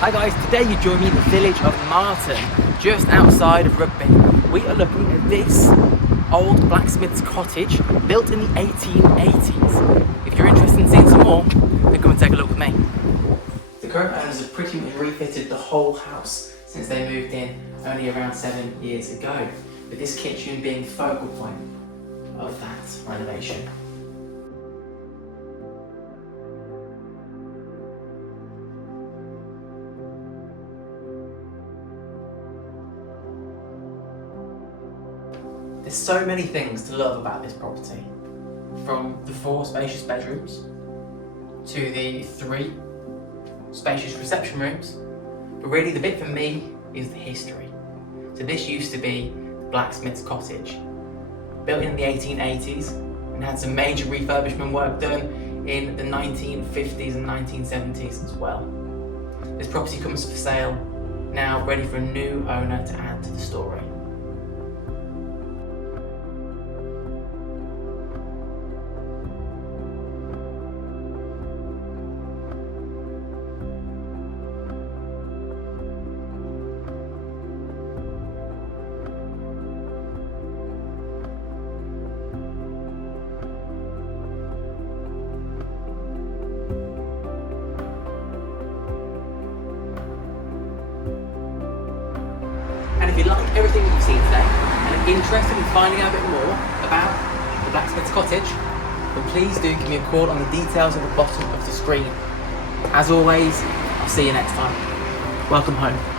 Hi guys, today you join me in the village of Marton, just outside of Rugby. We are looking at this old blacksmith's cottage built in the 1880s. If you're interested in seeing some more, then come and take a look with me. The current owners have pretty much refitted the whole house since they moved in only around 7 years ago, with this kitchen being the focal point of that renovation. There's so many things to love about this property, from the 4 spacious bedrooms to the 3 spacious reception rooms, but really the bit for me is the history. So this used to be the Blacksmith's Cottage, built in the 1880s and had some major refurbishment work done in the 1950s and 1970s as well. This property comes for sale now, ready for a new owner to add to the story. And if you like everything you've seen today and are interested in finding out a bit more about the Blacksmith's Cottage, then please do give me a call on the details at the bottom of the screen. As always, I'll see you next time. Welcome home.